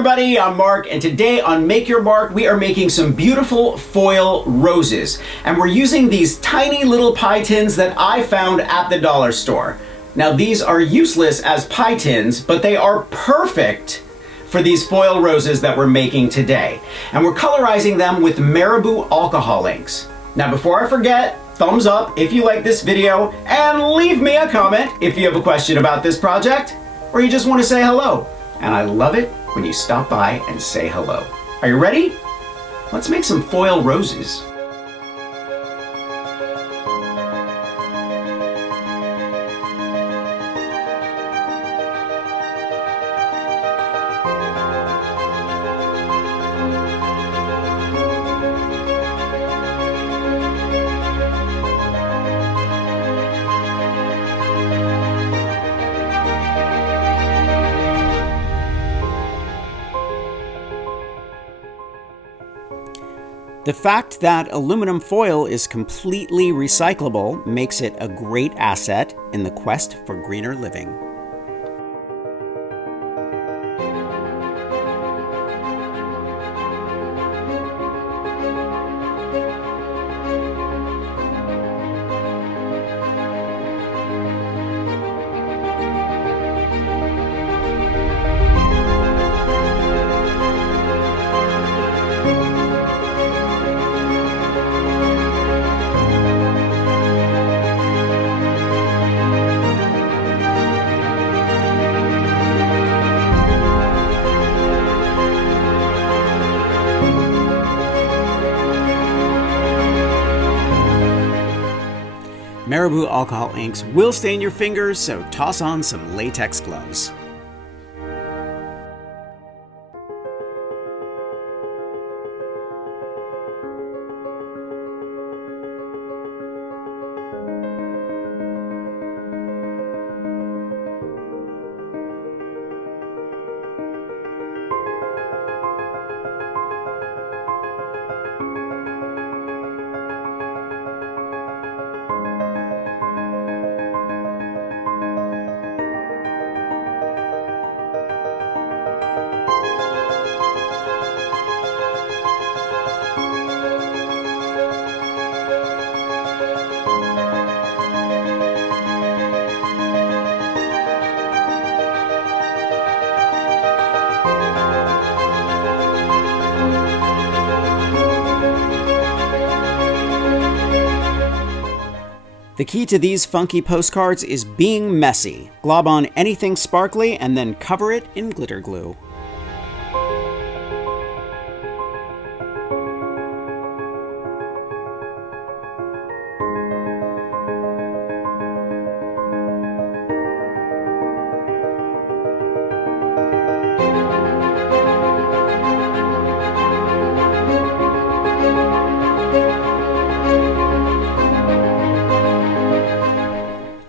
everybody, I'm Mark, and today on Make Your Mark we are making some beautiful foil roses. And we're using these tiny little pie tins that I found at the dollar store. Now these are useless as pie tins, but they are perfect for these foil roses that we're making today. And we're colorizing them with Marabou alcohol inks. Now before I forget, thumbs up if you like this video, and leave me a comment if you have a question about this project, or you just want to say hello. And I love it when you stop by and say hello. Are you ready? Let's make some foil roses. The fact that aluminum foil is completely recyclable makes it a great asset in the quest for greener living. Marabou alcohol inks will stain your fingers, so toss on some latex gloves. The key to these funky postcards is being messy. Glob on anything sparkly and then cover it in glitter glue.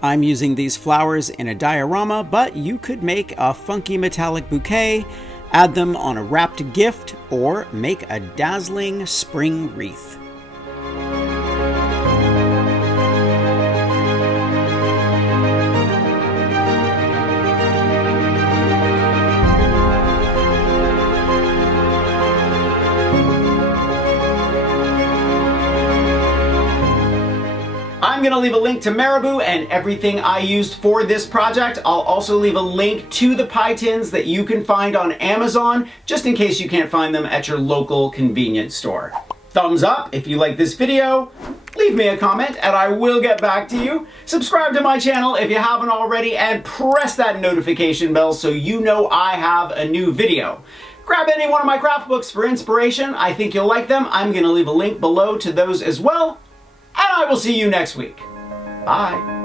I'm using these flowers in a diorama, but you could make a funky metallic bouquet, add them on a wrapped gift, or make a dazzling spring wreath. I'm going to leave a link to Marabou and everything I used for this project. I'll also leave a link to the pie tins that you can find on Amazon, just in case you can't find them at your local convenience store. Thumbs up if you like this video, leave me a comment and I will get back to you. Subscribe to my channel if you haven't already, and press that notification bell so you know I have a new video. Grab any one of my craft books for inspiration. I think you'll like them. I'm going to leave a link below to those as well. And I will see you next week. Bye.